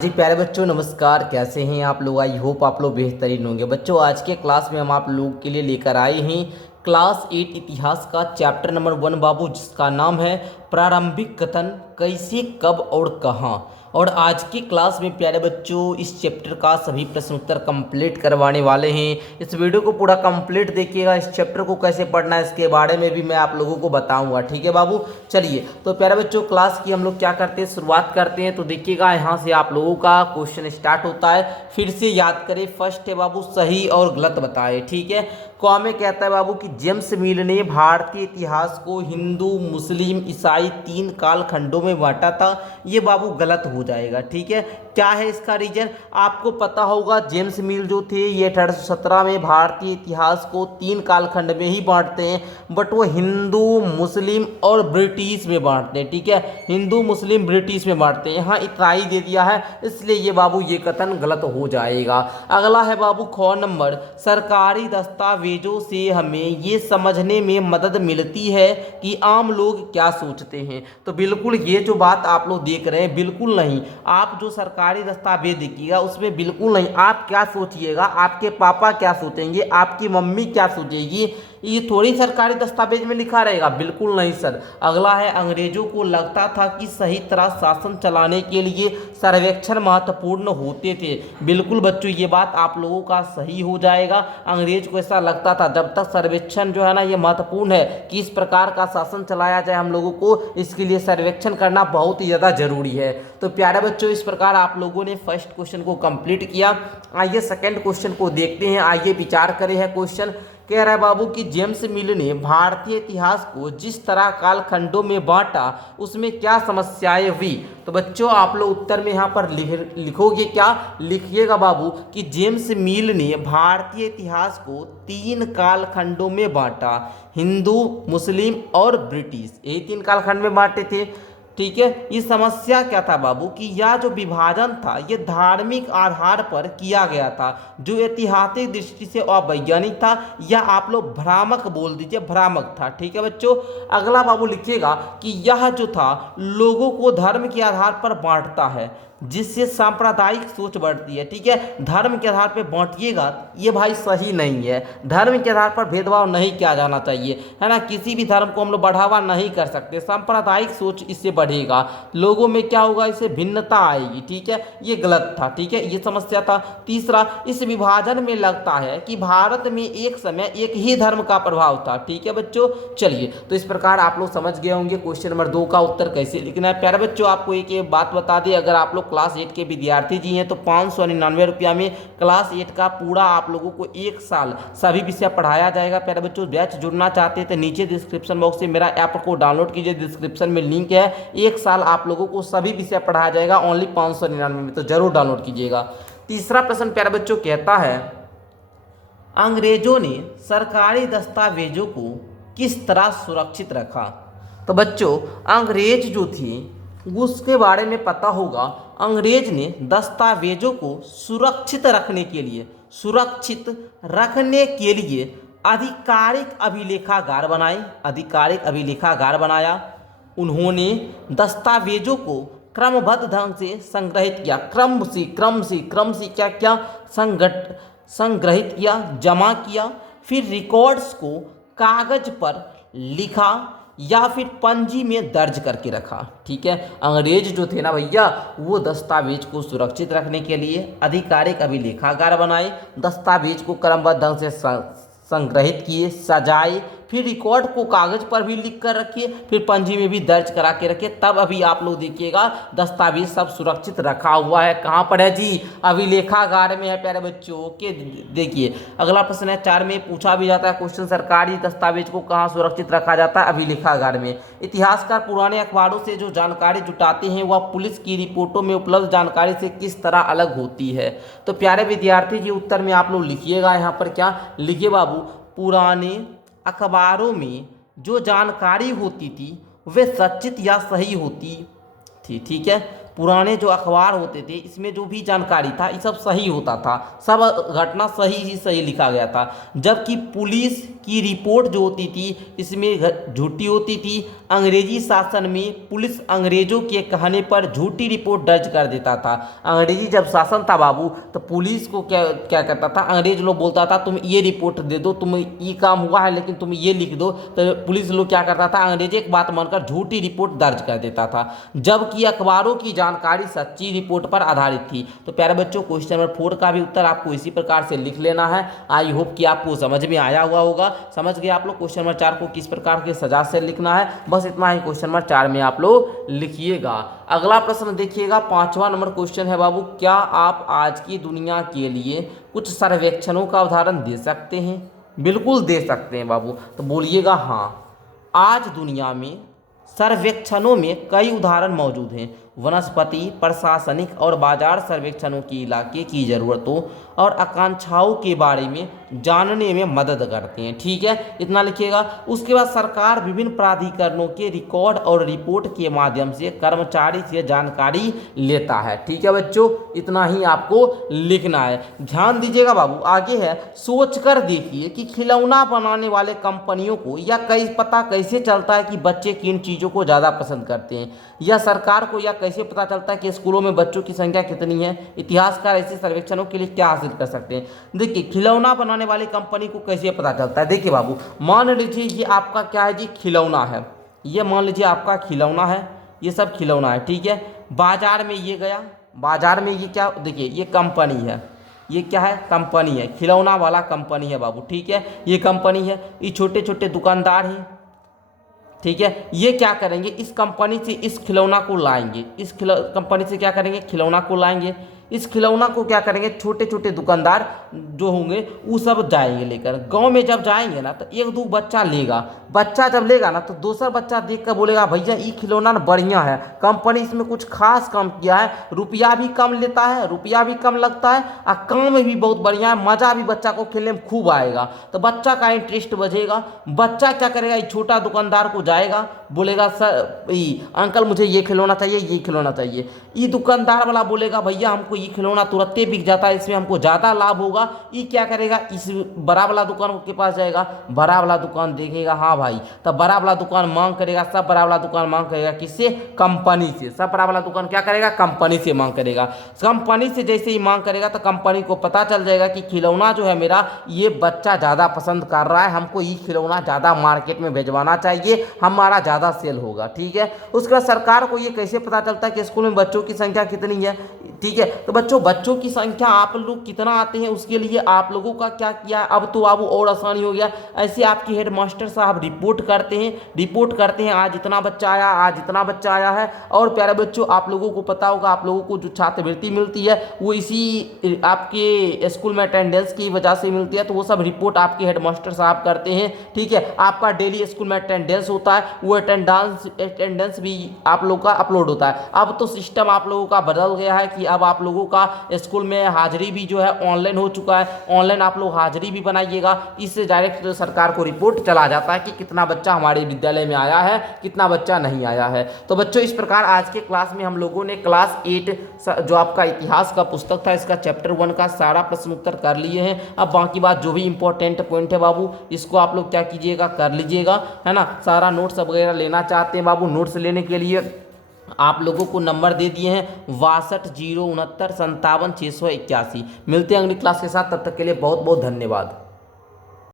जी प्यारे बच्चों, नमस्कार। कैसे हैं आप लोग? आई होप आप लोग बेहतरीन होंगे। बच्चों, आज के क्लास में हम आप लोगों के लिए लेकर आए हैं क्लास 8 इतिहास का चैप्टर नंबर 1 बाबू, जिसका नाम है प्रारंभिक कथन, कैसे, कब और कहाँ। और आज की क्लास में प्यारे बच्चों इस चैप्टर का सभी प्रश्न उत्तर कंप्लीट करवाने वाले हैं। इस वीडियो को पूरा कंप्लीट देखिएगा। इस चैप्टर को कैसे पढ़ना है इसके बारे में भी मैं आप लोगों को बताऊंगा। ठीक है बाबू, चलिए तो प्यारे बच्चों क्लास की हम लोग क्या करते हैं, शुरुआत करते हैं। तो देखिएगा यहाँ से आप लोगों का क्वेश्चन स्टार्ट होता है। फिर से याद करें, फर्स्ट है बाबू सही और गलत बताए। ठीक है, कॉ में कहता है बाबू कि जेम्स मिल ने भारतीय इतिहास को हिंदू, मुस्लिम, ईसाई 3 कालखंडों में बांटा था। ये बाबू गलत हो जाएगा। ठीक है, क्या है इसका रीजन आपको पता होगा। जेम्स मिल जो थे ये 1817 में भारतीय इतिहास को 3 कालखंड में ही बांटते हैं, बट वो हिंदू, मुस्लिम और ब्रिटिश में बांटते हैं। ठीक है, हिंदू, मुस्लिम, ब्रिटिश में बांटते हैं। यहाँ ईसाई दे दिया है, इसलिए ये बाबू ये कथन गलत हो जाएगा। अगला है बाबू ख नंबर, सरकारी दस्तावेजों से हमें ये समझने में मदद मिलती है कि आम लोग क्या सोचते हैं। तो बिल्कुल ये जो बात आप लोग देख रहे हैं, बिल्कुल नहीं। आप जो सरकारी दस्तावेज देखिएगा उसमें बिल्कुल नहीं आप क्या सोचिएगा, आपके पापा क्या सोचेंगे, आपकी मम्मी क्या सोचेगी, ये थोड़ी सरकारी दस्तावेज में लिखा रहेगा। बिल्कुल नहीं सर। अगला है, अंग्रेजों को लगता था कि सही तरह शासन चलाने के लिए सर्वेक्षण महत्वपूर्ण होते थे। बिल्कुल बच्चों ये बात आप लोगों का सही हो जाएगा। अंग्रेज को ऐसा लगता था जब तक सर्वेक्षण जो है ना ये महत्वपूर्ण है कि इस प्रकार का शासन चलाया जाए हम लोगों को, इसके लिए सर्वेक्षण करना बहुत ही ज़्यादा जरूरी है। तो प्यारे बच्चों इस प्रकार आप लोगों ने फर्स्ट क्वेश्चन को कंप्लीट किया। आइए सेकेंड क्वेश्चन को देखते हैं। आइए विचार करें। है क्वेश्चन कह रहा है बाबू कि जेम्स मिल ने भारतीय इतिहास को जिस तरह कालखंडों में बांटा उसमें क्या समस्याएं हुई। तो बच्चों आप लोग उत्तर में यहाँ पर लिखोगे क्या, लिखिएगा बाबू कि जेम्स मिल ने भारतीय इतिहास को 3 कालखंडों में बांटा, हिंदू, मुस्लिम और ब्रिटिश, यही 3 कालखंड में बांटे थे। ठीक है, ये समस्या क्या था बाबू कि यह जो विभाजन था ये धार्मिक आधार पर किया गया था, जो ऐतिहासिक दृष्टि से अवैज्ञानिक था, या आप लोग भ्रामक बोल दीजिए, भ्रामक था। ठीक है बच्चों, अगला बाबू लिखिएगा कि यह जो था लोगों को धर्म के आधार पर बांटता है, जिससे सांप्रदायिक सोच बढ़ती है। ठीक है, धर्म के आधार पर बांटिएगा ये भाई सही नहीं है। धर्म के आधार पर भेदभाव नहीं किया जाना चाहिए, है ना। किसी भी धर्म को हम लोग बढ़ावा नहीं कर सकते। सांप्रदायिक सोच इससे बढ़ेगा, लोगों में क्या होगा, इससे भिन्नता आएगी। ठीक है, ये गलत था। ठीक है, ये समस्या था। तीसरा, इस विभाजन में लगता है कि भारत में एक समय एक ही धर्म का प्रभाव था। ठीक है बच्चों, चलिए तो इस प्रकार आप लोग समझ गए होंगे क्वेश्चन नंबर 2 का उत्तर कैसे लिखना है। प्यारे बच्चों आपको एक बात बता दें, अगर आप लोग क्लास 8 के विद्यार्थी जी हैं तो 599 रुपया में क्लास 8 का पूरा आप लोगों को 1 साल सभी विषय पढ़ाया जाएगा। प्यारे बच्चों बैच जुड़ना चाहते हैं तो नीचे डिस्क्रिप्शन बॉक्स से मेरा ऐप को डाउनलोड कीजिए, डिस्क्रिप्शन में लिंक है। 1 साल आप लोगों को सभी विषय पढ़ाया जाएगा ओनली 599 में, तो जरूर डाउनलोड कीजिएगा। तीसरा प्रश्न प्यारे बच्चों कहता है, अंग्रेजों ने सरकारी दस्तावेजों को किस तरह सुरक्षित रखा। तो बच्चों अंग्रेज जो थे उसके बारे में पता होगा। अंग्रेज ने दस्तावेजों को सुरक्षित रखने के लिए आधिकारिक अभिलेखागार बनाए, आधिकारिक अभिलेखागार बनाया। उन्होंने दस्तावेजों को क्रमबद्ध ढंग से संग्रहित किया, क्रम से क्या क्या संग्रहित किया, जमा किया। फिर रिकॉर्ड्स को कागज पर लिखा या फिर पंजी में दर्ज करके रखा। ठीक है, अंग्रेज जो थे ना भैया वो दस्तावेज को सुरक्षित रखने के लिए आधिकारिक अभिलेखागार बनाए, दस्तावेज को क्रमबद्ध ढंग से संग्रहित किए, सजाए, फिर रिकॉर्ड को कागज पर भी लिख कर रखिए, फिर पंजी में भी दर्ज करा के रखिए। तब अभी आप लोग देखिएगा दस्तावेज सब सुरक्षित रखा हुआ है। कहाँ पर है जी, अभिलेखागार में है प्यारे बच्चों। ओके, देखिए अगला प्रश्न है 4 में पूछा भी जाता है क्वेश्चन, सरकारी दस्तावेज को कहाँ सुरक्षित रखा जाता है, अभिलेखागार में। इतिहासकार पुराने अखबारों से जो जानकारी जुटाते हैं वह पुलिस की रिपोर्टों में उपलब्ध जानकारी से किस तरह अलग होती है। तो प्यारे विद्यार्थी जी उत्तर में आप लोग लिखिएगा, यहाँ पर क्या लिखिए बाबू, पुराने अखबारों में जो जानकारी होती थी वे सचित या सही होती थी। ठीक है, पुराने जो अखबार होते थे इसमें जो भी जानकारी था ये सब सही होता था, सब घटना सही ही सही लिखा गया था। जबकि पुलिस की रिपोर्ट जो होती थी इसमें झूठी होती थी। अंग्रेजी शासन में पुलिस अंग्रेजों के कहने पर झूठी रिपोर्ट दर्ज कर देता था। अंग्रेजी जब शासन था बाबू तो पुलिस को क्या क्या करता था, अंग्रेज लोग बोलता था तुम ये रिपोर्ट दे दो, तुम ये काम हुआ है लेकिन तुम ये लिख दो, तो पुलिस लोग क्या करता था, अंग्रेजी की बात मानकर झूठी रिपोर्ट दर्ज कर देता था। जबकि अखबारों की जानकारी सच्ची रिपोर्ट पर आधारित थी। तो प्यारे बच्चों क्वेश्चन नंबर 4 का भी उत्तर आपको इसी प्रकार से लिख लेना है। आई होप कि आपको समझ में आया हुआ होगा। समझ गए आप लोग क्वेश्चन नंबर 4 को किस प्रकार के सजा से लिखना है, बस इतना ही क्वेश्चन नंबर 4 में आप लोग लिखिएगा। अगला प्रश्न देखिएगा, 5वां नंबर क्वेश्चन है बाबू, क्या आप आज की दुनिया के लिए कुछ सर्वेक्षणों का उदाहरण दे सकते हैं? बिल्कुल दे सकते हैं बाबू, तो बोलिएगा हाँ। आज दुनिया में सर्वेक्षणों में कई उदाहरण मौजूद हैं। वनस्पति, प्रशासनिक और बाजार सर्वेक्षणों की इलाके की ज़रूरतों और आकांक्षाओं के बारे में जानने में मदद करते हैं। ठीक है, इतना लिखिएगा। उसके बाद सरकार विभिन्न प्राधिकरणों के रिकॉर्ड और रिपोर्ट के माध्यम से कर्मचारी से जानकारी लेता है। ठीक है बच्चों, इतना ही आपको लिखना है। ध्यान दीजिएगा बाबू, आगे है, सोचकर देखिए कि खिलौना बनाने वाले कंपनियों को यह पता कैसे चलता है कि बच्चे किन चीज़ों को ज़्यादा पसंद करते हैं, या सरकार को यह कैसे पता चलता है कि स्कूलों में बच्चों की संख्या कितनी है। इतिहासकार ऐसे सर्वेक्षणों के लिए क्या हासिल कर सकते हैं? देखिए, खिलौना बनाने वाली कंपनी को कैसे पता चलता है। देखिए बाबू, मान लीजिए ये आपका क्या है जी, खिलौना है। ये मान लीजिए आपका खिलौना है, ये सब खिलौना है। ठीक है, बाजार में ये गया, बाजार में ये क्या, देखिए ये कंपनी है, ये क्या है, कंपनी है, खिलौना वाला कंपनी है बाबू। ठीक है, ये कंपनी है, ये छोटे छोटे दुकानदार हैं। ठीक है, ये क्या करेंगे, इस कंपनी से इस खिलौना को लाएंगे, इस कंपनी से क्या करेंगे, खिलौना को लाएंगे। इस खिलौना को क्या करेंगे, छोटे छोटे दुकानदार जो होंगे वो सब जाएंगे लेकर। गांव में जब जाएंगे ना तो एक दो बच्चा लेगा, बच्चा जब लेगा ना तो दूसरा बच्चा देख कर बोलेगा भैया ये खिलौना ना बढ़िया है, कंपनी इसमें कुछ खास काम किया है, रुपया भी कम लेता है, रुपया भी कम लगता है और काम भी बहुत बढ़िया है, मज़ा भी बच्चा को खेलने में खूब आएगा। तो बच्चा का इंटरेस्ट बढ़ेगा। बच्चा क्या करेगा, ये छोटा दुकानदार को जाएगा, बोलेगा सर अंकल मुझे ये खिलौना चाहिए, ये खिलौना चाहिए। ये दुकानदार वाला बोलेगा भैया हमको ये खिलौना तुरंत बिक जाता है, इसमें हमको ज़्यादा लाभ होगा। ये क्या करेगा, इस बड़ा वाला दुकान के पास जाएगा, बड़ा वाला दुकान देखेगा हाँ भाई, तब बड़ा वाला दुकान मांग करेगा, सब बड़ा वाला दुकान मांग करेगा किससे, कंपनी से। सब बड़ा वाला दुकान क्या करेगा, कंपनी से मांग करेगा। कंपनी से जैसे ही मांग करेगा तो कंपनी को पता चल जाएगा कि खिलौना जो है मेरा ये बच्चा ज़्यादा पसंद कर रहा है, हमको ये खिलौना ज़्यादा मार्केट में भिजवाना चाहिए, हमारा ज़्यादा सेल होगा। ठीक है, उसके बाद सरकार को ये कैसे पता चलता है कि स्कूल में बच्चों की संख्या कितनी है। ठीक है, तो बच्चों की संख्या आप लोग कितना आते हैं उसके लिए आप लोगों का क्या किया है, अब तो बाबू और आसानी हो गया। ऐसे आपके हेड मास्टर साहब रिपोर्ट करते हैं आज इतना बच्चा आया, आज इतना बच्चा आया है। और प्यारे बच्चों, आप लोगों को पता होगा, आप लोगों को जो छात्रवृत्ति मिलती है वो इसी आपके स्कूल में अटेंडेंस की वजह से मिलती है, तो वो सब रिपोर्ट आपके हेड मास्टर साहब करते हैं। ठीक है, आपका डेली स्कूल में अटेंडेंस होता है, वो अटेंडेंस भी आप लोग का अपलोड होता है। अब तो सिस्टम आप लोगों का बदल गया है कि अब आप लोगों का स्कूल में हाजिरी भी जो है ऑनलाइन हो चुका है। ऑनलाइन आप लोग हाजिरी भी बनाइएगा, इससे डायरेक्ट सरकार को रिपोर्ट चला जाता है कि कितना बच्चा हमारे विद्यालय में आया है, कितना बच्चा नहीं आया है। तो बच्चों, इस प्रकार आज के क्लास में हम लोगों ने क्लास 8 जो आपका इतिहास का पुस्तक था इसका चैप्टर 1 का सारा प्रश्न उत्तर कर लिए हैं। अब बाकी बात जो भी इंपॉर्टेंट पॉइंट है बाबू, इसको आप लोग क्या कीजिएगा, कर लीजिएगा, है ना। सारा नोट्स वगैरह लेना चाहते हैं बाबू, नोट्स लेने के लिए आप लोगों को नंबर दे दिए हैं 62 069 57 681। मिलते हैं अगली क्लास के साथ, तब तक के लिए बहुत बहुत धन्यवाद।